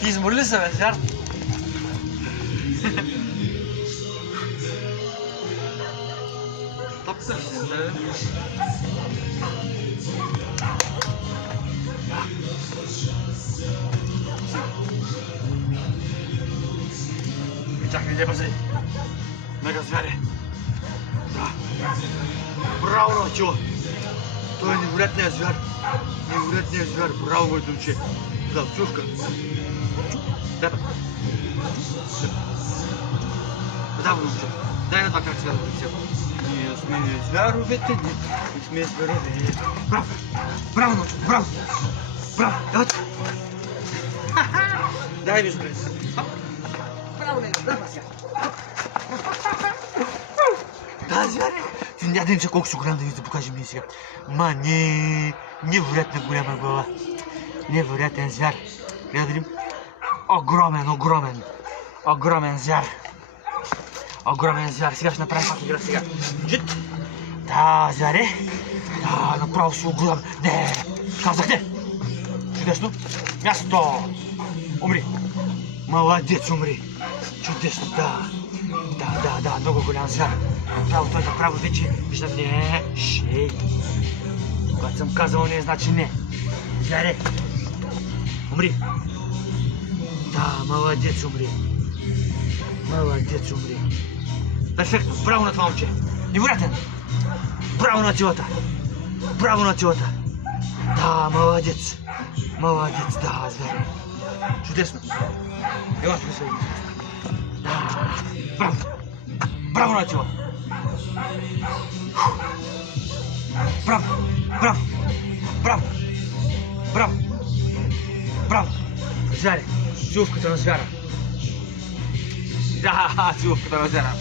Ти изморили се, бе, звяр. Топсър ще се даде. Чакай, не пази. Мега звяре. Да. Браво, Начо. Той е невероятният звяр. Невероятният звяр. Браво, моето момче. Да, чушка. Дата. Да, момче. Дай на това как сега да лице. Ние сме звяровете, ние сме звярове. Браво. Браво, Начо. Браво. Браво. Давайте. Дай ми спрес. Браво, не, браво сега. Да, звяре. Ти няма да им че колко си голям да ви да покажем ние сега. Ма, невероятна голяма глава. Невероятен звяр. Гледа да видим. Огромен звяр. Огромен звяр. Сега ще направим пак игра сега. Жит. Да, звяре. Да, направо си огромен. Не, казахте. Чудесно. Място. Умри. Молодец, умри. Чудесно, да. Да, много голям звяр. Право, той направо вече виждам не. Шей. Когато съм казал не, значи не. Звяре. Умри. Да, молодец, умри. Молодец, умри. Перфектно, браво на това момче. Невероятен. Браво на телата. Браво на телата. Да, молодец. Молодец, да, звяре. Чудесно. Ела ще се види. Да, браво. Браво на тела. Браво, браво, браво, браво, браво. Звяре, силовката на звяра. Да, силовката на звяра.